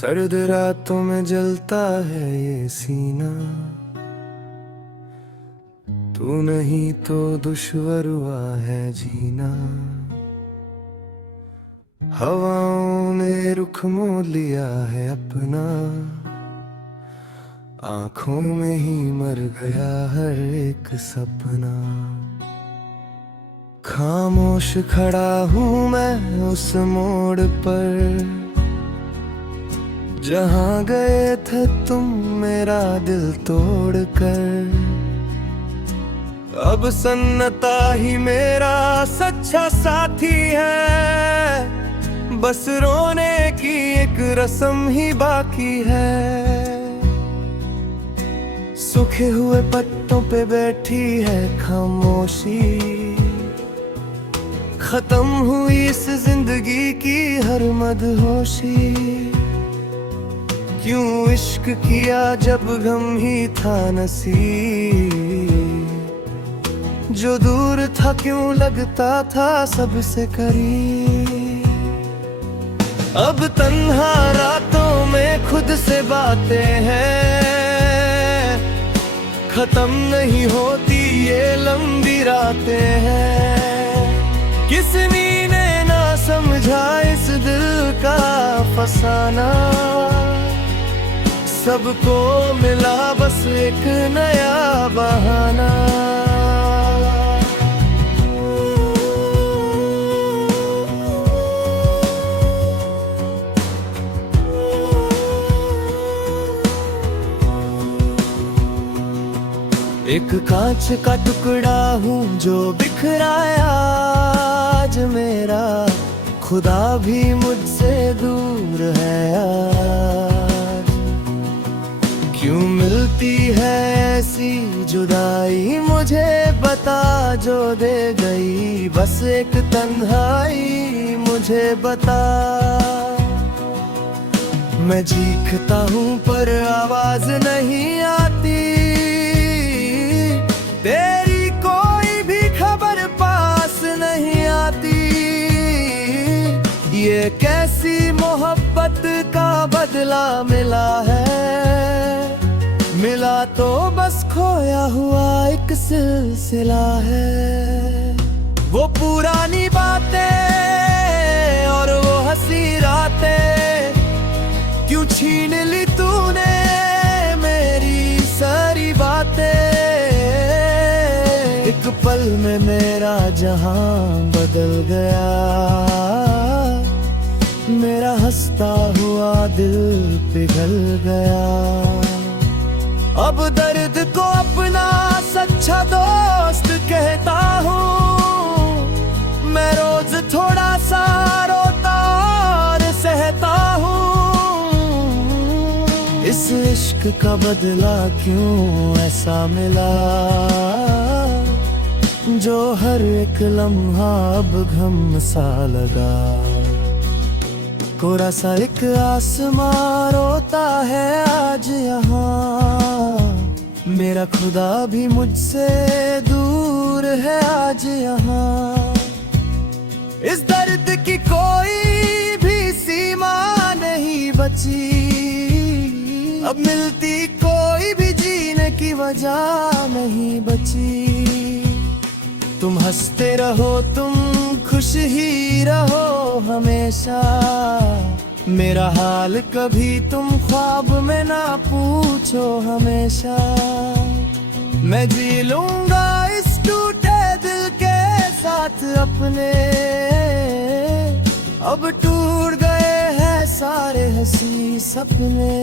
सर्द रातों में जलता है ये सीना, तू नहीं तो दुश्वार हुआ है जीना। हवाओं ने रुख मोड़ लिया है अपना, आंखों में ही मर गया हर एक सपना। खामोश खड़ा हूँ मैं उस मोड़ पर, जहाँ गए थे तुम मेरा दिल तोड़ कर। अब सन्नता ही मेरा सच्चा साथी है, बस रोने की एक रस्म ही बाकी है। सूखे हुए पत्तों पे बैठी है खामोशी, खत्म हुई इस जिंदगी की हर मदहोशी। क्यों इश्क किया जब गम ही था नसीब, जो दूर था क्यों लगता था सबसे करीब। अब तन्हा रातों में खुद से बातें हैं, खत्म नहीं होती ये लंबी रातें हैं। किसनी ने ना समझा इस दिल का फसाना, सबको मिला बस एक नया बहाना। एक कांच का टुकड़ा हूँ जो बिखराया आज मेरा, खुदा भी मुझसे दूर है आज। क्यों मिलती है ऐसी जुदाई मुझे बता, जो दे गई बस एक तन्हाई मुझे बता। मैं चीखता हूँ पर आवाज नहीं आती, तेरी कोई भी खबर पास नहीं आती। ये कैसी मोहब्बत का बदला मिला है, मिला तो बस खोया हुआ एक सिलसिला है। वो पुरानी बातें और वो हंसी रातें, क्यों छीन ली तूने मेरी सारी बातें। एक पल में मेरा जहां बदल गया, मेरा हंसता हुआ दिल पिघल गया। अब दर्द को अपना सच्चा दोस्त कहता हूँ, मैं रोज थोड़ा सा रोता और सहता हूँ। इस इश्क का बदला क्यों ऐसा मिला, जो हर एक लम्हा अब गम सा लगा। कोरा सा एक आसमां रोता है आज यहाँ, मेरा खुदा भी मुझसे दूर है आज यहाँ। इस दर्द की कोई भी सीमा नहीं बची, अब मिलती कोई भी जीने की वजह नहीं बची। तुम हंसते रहो, तुम खुश ही रहो हमेशा, मेरा हाल कभी तुम ख्वाब में ना पूछो हमेशा। मैं जी लूंगा इस टूटे दिल के साथ अपने, अब टूट गए हैं सारे हंसी सपने।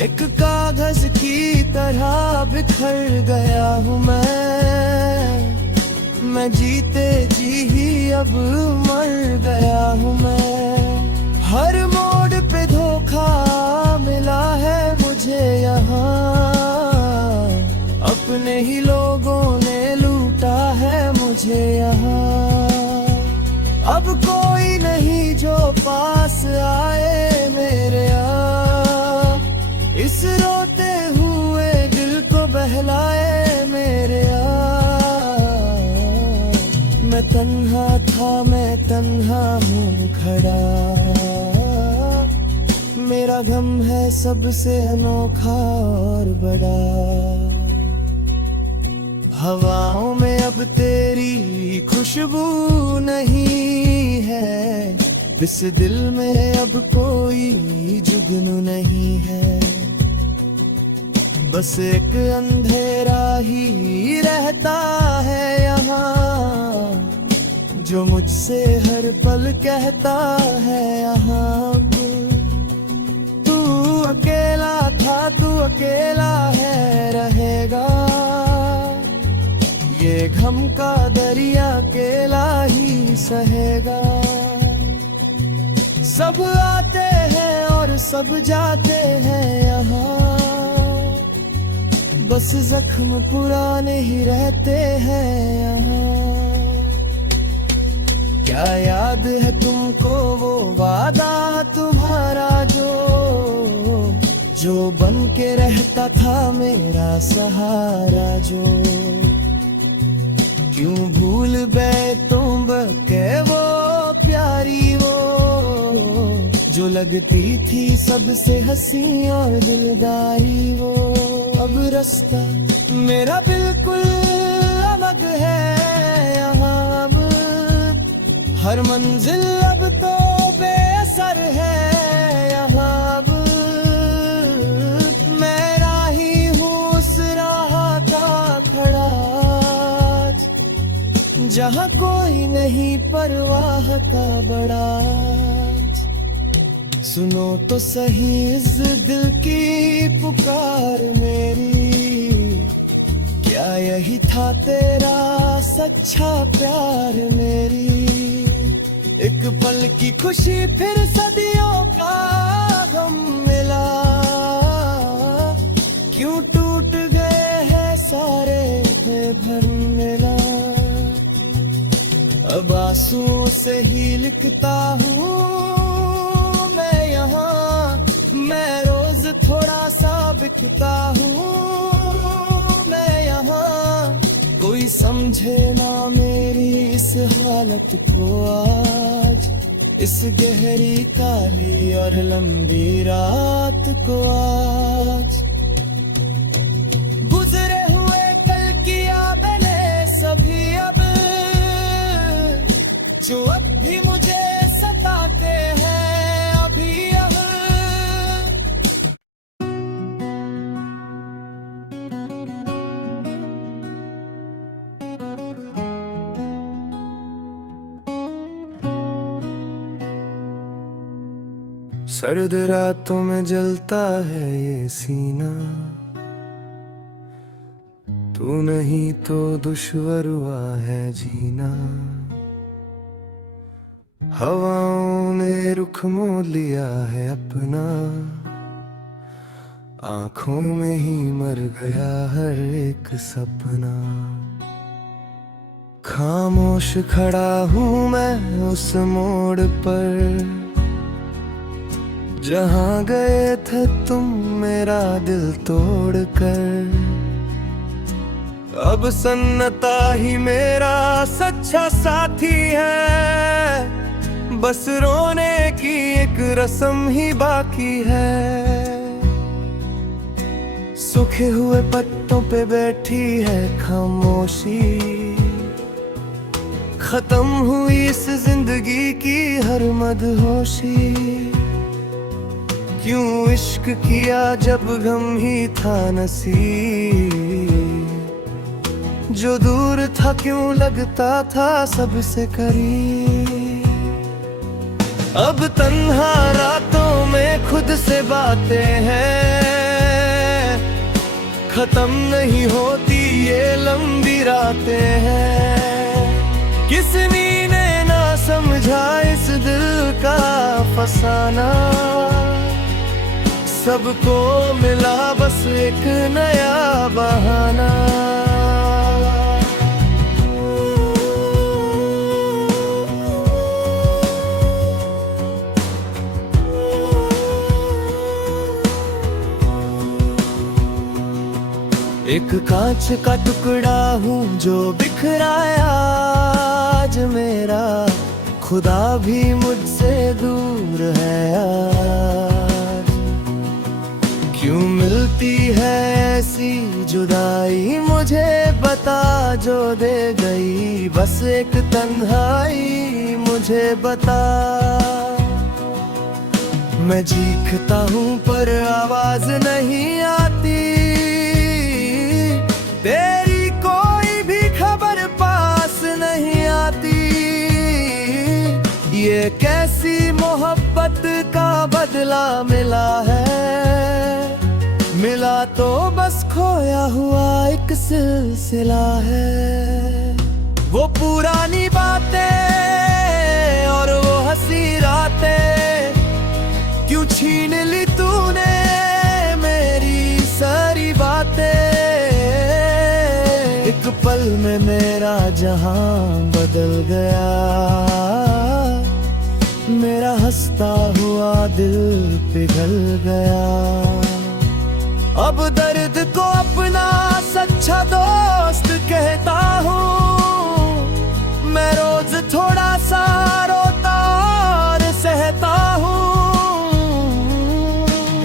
एक कागज की तरह बिखर गया हूँ मैं जीते जी ही अब मर गया हूँ मैं। हर मोड़ पे धोखा मिला है मुझे यहाँ, अपने ही लोगों ने लूटा है मुझे यहाँ। अब कोई नहीं जो पास आए मेरे इस रोते हुए दिल को बहलाए मेरे मैं तन्हा था, मैं तन्हा हूँ खड़ा। मेरा गम है सबसे अनोखा और बड़ा। हवाओं में अब तेरी खुशबू नहीं है, इस दिल में अब कोई जुगनू नहीं है। बस एक अंधेरा ही रहता है यहाँ, जो मुझसे हर पल कहता है यहाँ अब तू अकेला था, तू अकेला है रहेगा। ये गम का दरिया अकेला ही सहेगा। सब आते हैं और सब जाते हैं यहाँ, बस जख्म पुराने ही रहते हैं यहाँ। क्या याद है तुमको वो वादा तुम्हारा जो बन के रहता था मेरा सहारा जो। क्यों भूल गए तुम के वो प्यारी वो, जो लगती थी सबसे हंसी और दिलदारी वो। अब रास्ता मेरा बिल्कुल अलग है यहाँ अब, हर मंजिल अब तो बेअसर है यहाँ अब। मैं राही हूँ उस राह का खड़ा, जहाँ कोई नहीं परवाह का बड़ा। सुनो तो सही इस दिल की पुकार मेरी, क्या यही था तेरा सच्चा प्यार मेरी। एक पल की खुशी फिर सदियों का गम मिला, क्यों टूट गए हैं सारे बेभर मिला। अब आंसुओं से ही लिखता हूँ मैं यहाँ, मैं रोज थोड़ा सा बिकता हूँ मैं यहाँ। कोई समझे ना मेरी इस हालत को आज, इस गहरी काली और लंबी रात को आज। गुजरे हुए कल की यादें सभी अब, जो अब भी मुझे सताते हैं अभी अब। सर्द रातों में जलता है ये सीना, तू नहीं तो दुश्वार हुआ है जीना। हवाओं ने रुख मोड़ लिया है अपना, आंखों में ही मर गया हर एक सपना। खामोश खड़ा हूँ मैं उस मोड़ पर, जहाँ गए थे तुम मेरा दिल तोड़ कर। अब सन्नाटा ही मेरा सच्चा साथी है, बस रोने की एक रस्म ही बाकी है। सूखे हुए पत्तों पे बैठी है खामोशी, खत्म हुई इस जिंदगी की हर मदहोशी। क्यों इश्क किया जब गम ही था नसीब, जो दूर था क्यों लगता था सबसे करीब। अब तन्हा रातों में खुद से बातें हैं, खत्म नहीं होती ये लंबी रातें हैं। किसनी ने ना समझा इस दिल का फसाना, सबको मिला बस एक नया बहाना। एक कांच का टुकड़ा हूँ जो बिखराया आज मेरा, खुदा भी मुझसे दूर है आज। क्यों मिलती है ऐसी जुदाई, मुझे बता जो दे गई बस एक तन्हाई, मुझे बता। मैं चीखता हूँ पर आवाज नहीं आती, तेरी कोई भी खबर पास नहीं आती। ये कैसी मोहब्बत का बदला मिला है, मिला तो बस खोया हुआ एक सिलसिला है। वो पुरानी बातें और वो हंसी रातें क्यों छीन ली तूने मेरी सारी बातें। एक पल में मेरा जहां बदल गया, मेरा हंसता हुआ दिल पिघल गया। अब दर्द को अपना सच्चा दोस्त कहता हूँ, मैं रोज थोड़ा सा रोता और सहता हूँ।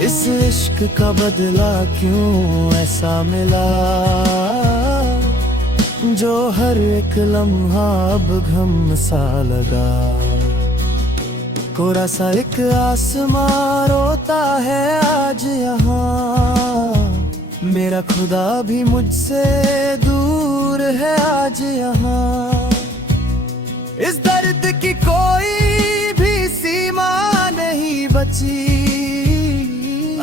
इस इश्क का बदला क्यों ऐसा मिला, जो हर एक लम्हा अब गम सा लगा। कोरा सा एक आसमां रोता है आज यहाँ, मेरा खुदा भी मुझसे दूर है आज यहाँ। इस दर्द की कोई भी सीमा नहीं बची,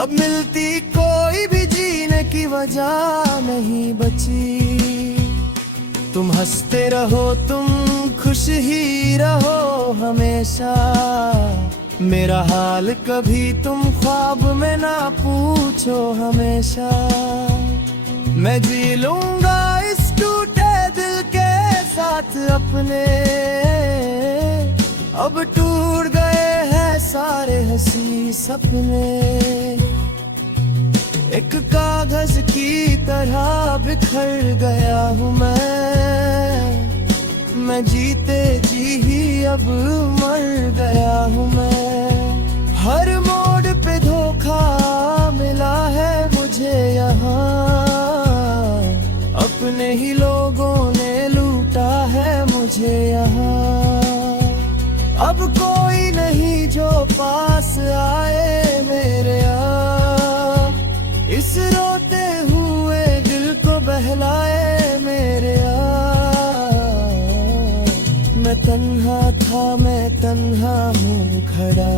अब मिलती कोई भी जीने की वजह नहीं बची। तुम हंसते रहो, तुम खुश ही रहो हमेशा, मेरा हाल कभी तुम ख्वाब में ना पूछो हमेशा। मैं जी लूंगा इस टूटे दिल के साथ अपने, अब टूट गए हैं सारे हंसी सपने। एक कागज की तरह बिखर गया हूँ मैं जीते जी ही अब मर गया हूँ मैं। हर मोड़ पे धोखा मिला है मुझे यहाँ, अपने ही लोगों ने लूटा है मुझे यहाँ। अब कोई नहीं जो पास आए मेरे इस रोते हुए दिल को बहलाए मेरे मैं तन्हा था, मैं तन्हा हूँ खड़ा,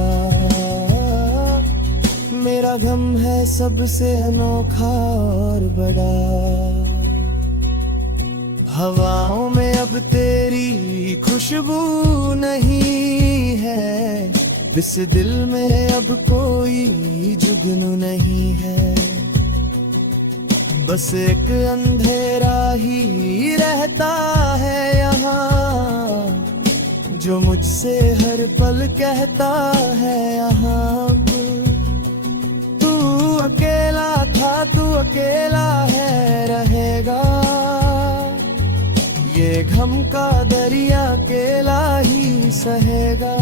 मेरा गम है सबसे अनोखा और बड़ा। हवाओं में अब तेरी खुशबू नहीं है, इस दिल में अब कोई जुगनू नहीं है। बस एक अंधेरा ही रहता है यहाँ, जो मुझसे हर पल कहता है यहाँ। तू अकेला था, तू अकेला है रहेगा, ये गम का दरिया अकेला ही सहेगा।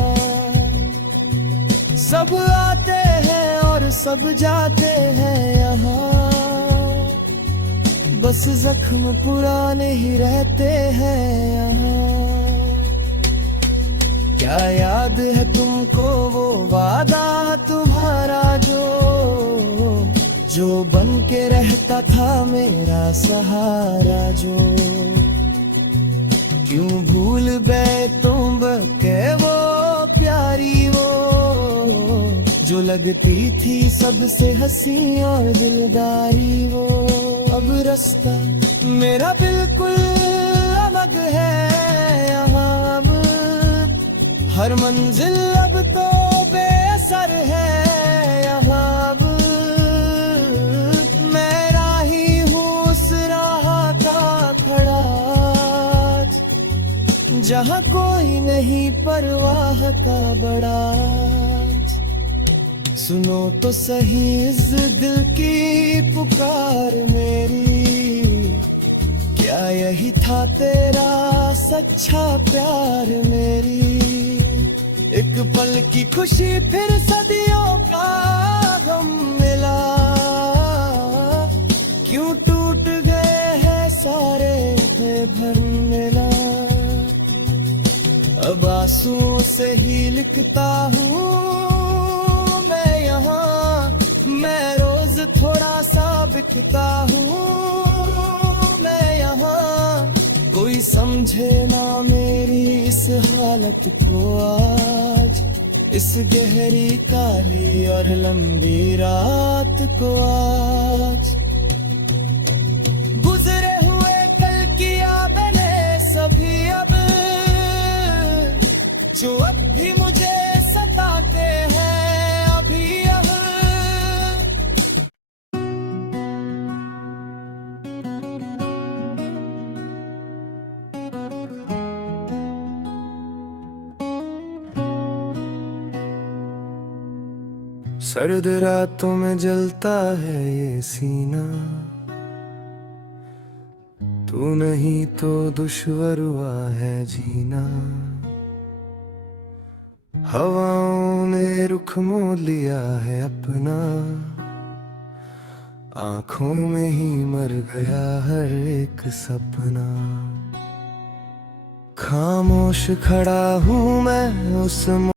सब आते हैं और सब जाते हैं यहाँ, बस जख्म पुराने ही रहते हैं यहाँ। क्या याद है तुमको वो वादा तुम्हारा जो बन के रहता था मेरा सहारा जो। क्यों भूल गए तुम के वो प्यारी वो, जो लगती थी सबसे हंसी और दिलदारी वो। अब रास्ता मेरा बिल्कुल अलग है यहाँ, अब हर मंजिल अब तो बेअसर है यहाँ। अब मैं राही हूँ उस राह का खड़ा, जहाँ कोई नहीं परवाह का बड़ा। सुनो तो सही इस दिल की पुकार मेरी, क्या यही था तेरा सच्चा प्यार मेरी। एक पल की खुशी फिर सदियों का गम मिला, आंसुओं से ही लिखता हूँ मैं यहाँ, मैं रोज थोड़ा सा बिकता हूँ मैं यहाँ। कोई समझे ना मेरी इस हालत को आज, इस गहरी काली और लंबी रात को आज। गुजरे हुए कल की यादें सभी अब, जो अब भी मुझे सताते हैं अभी अब। सर्द रातों में जलता है ये सीना, तू नहीं तो दुश्वार हुआ है जीना। हवाओं ने रुख मोड़ लिया है अपना, आंखों में ही मर गया हर एक सपना। खामोश खड़ा हूँ मैं उस